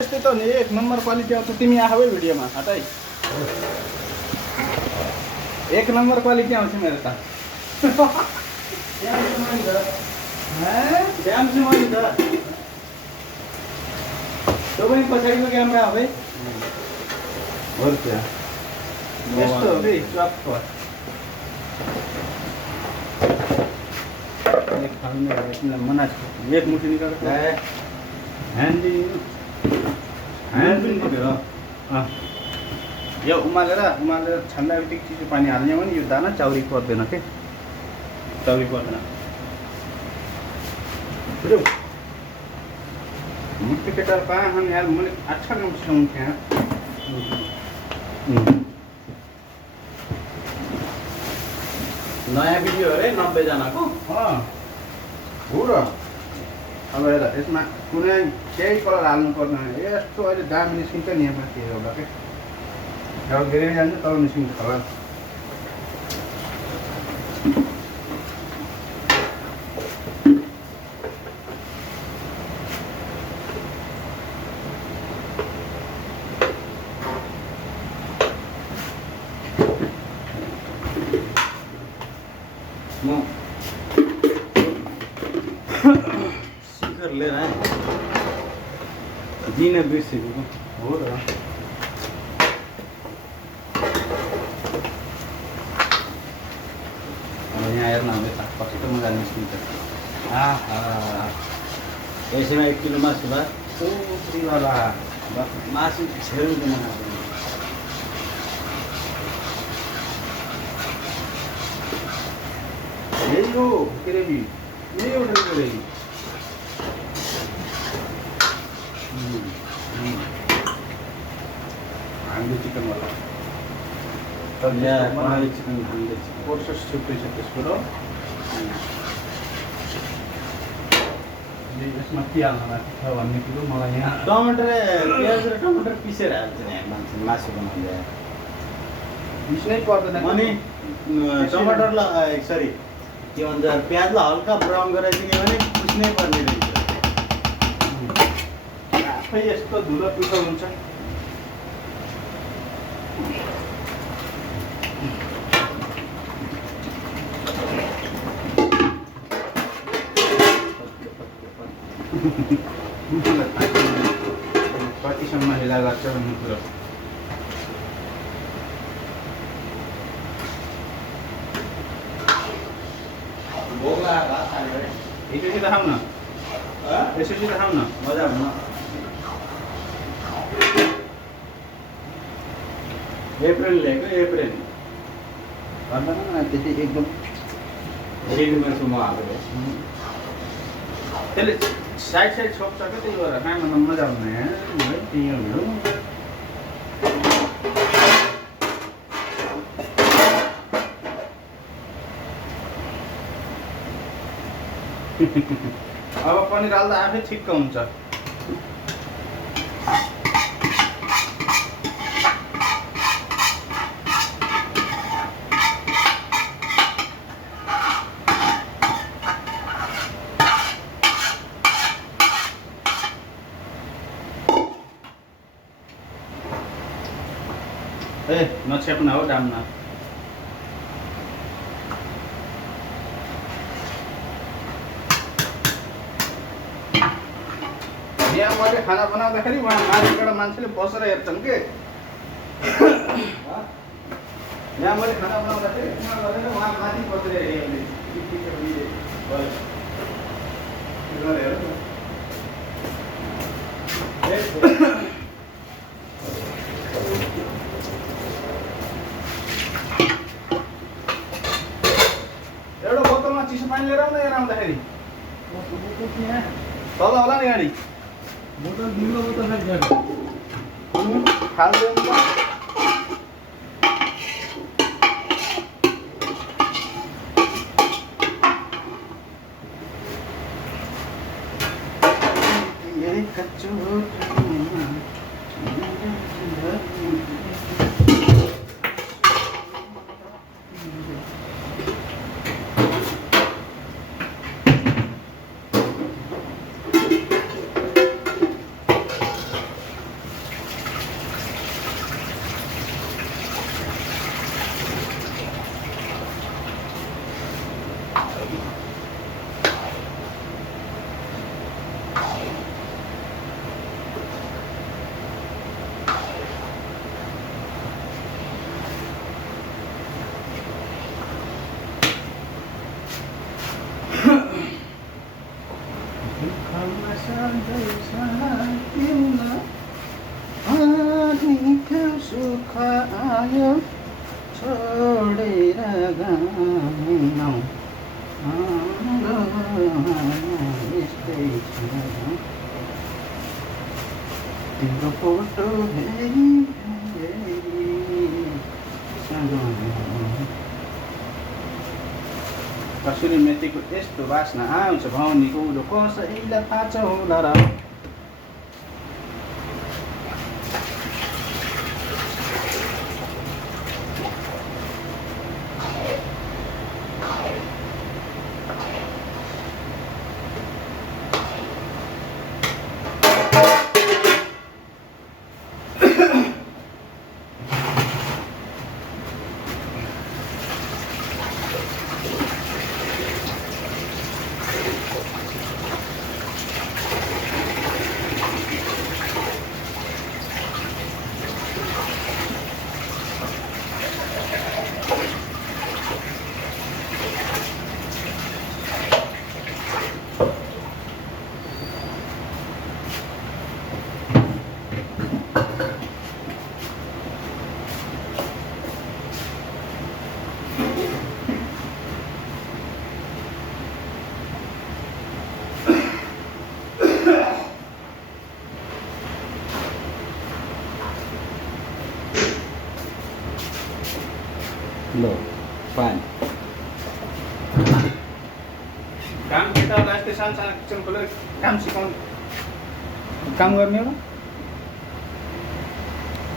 त्यस्तै त नि एक नम्बर क्वालिटी आउँछ। तिमी आफै भिडियोमा हटाइ एक नम्बर क्वालिटी आउँछ मेरो त। त्यो पनि पछाडिको क्यामेरा हो है। यस्तो हो कि चप्प मना एक मुठी निकालेको ह्यान्ड पनि टिपेर यो उमालेर छान्दा बित्तिकै चिसो पानी हाल्ने भने यो दाना चाउरी पर्दैन के, चाउरी पर्दैन। मुख्य केटाहरू कहाँ खाने यार, मैले 8 नम्बरसम्म थिएँ। नयाँ भिडियो अरे 90 जनाको हो र। अब हेर यसमा कुनै केही कलर हाल्नु पर्दैन। यस्तो अहिले दामी निस्किन्छ नि यहाँ के एउटा के अब ग्रेभी जान्छ तल निस्किन्छ कलर। म शिखर लिएर आएँ दिन बिर्सेको हो र। अब यहाँ हेर्न अब यता कति त मजा निस्किन्छ। यसैमा 1 किलो मासु भए ओत्रीवाला मासु छेउदैन। यही हो ग्रेभी, यही हो ग्रेभी। हामीले चिकनवाला पहाडी चिकन खाँदै प्रोसेस छुट्टै छ त्यसको र। यसमा के हाल्न बाँकी छ भन्ने कुरो मलाई यहाँ टमाटर प्याज र टमाटर पिसेर हाल्छ नि मान्छे मासु बनाउँदा। पिस्नै पर्दैन अनि टमाटरलाई सरी के भन्छ प्याजलाई हल्का ब्राउन गराइदिने भने पुस्नै पर्ने रहेछ। आफै यस्तो धुलो पिठो हुन्छ। कतिसम्म हिला गर्छ भन्ने कुरो। यसरी त खाऊ न, यसरी त खाऊ न, मजा हुन अप्रिल ल्याएको अप्रिल भन्दैन न त्यति एकदम सिडमा म हालेको। त्यसले साइड छोप्छ क्या, त्यही भएर खान मजा आउँदैन है त्यही हो। अब पनिर हाल्दा आफै ठिक्क हुन्छ। ए नछेप्न हो डाम्न। यहाँ मैले खाना बनाउँदाखेरि उहाँ माथिबाट मान्छेले बसेर हेर्छन् के। यहाँ मैले खाना बनाउँदाखेरि उहाँ माथि बसेर हेर्ने एउटा बोतलमा चिसो पानी लिएर आउन यहाँ आउँदाखेरि तल होला नि गाडी बोतल दिम्रो बोतल खान्छ खाल्दैन त। यही कच्चो दुःख आयो छोडेर गाउँ यस्तै छ तिम्रो फोटो हेरी कसुरी मेथीको यस्तो बास्ना आउँछ भौनीको उलो कसैलाई थाहा छ होला र लो पानी काम केटाहरूलाई यस्तै सानो सानो किचनको काम सिकाउनु काम गर्ने हो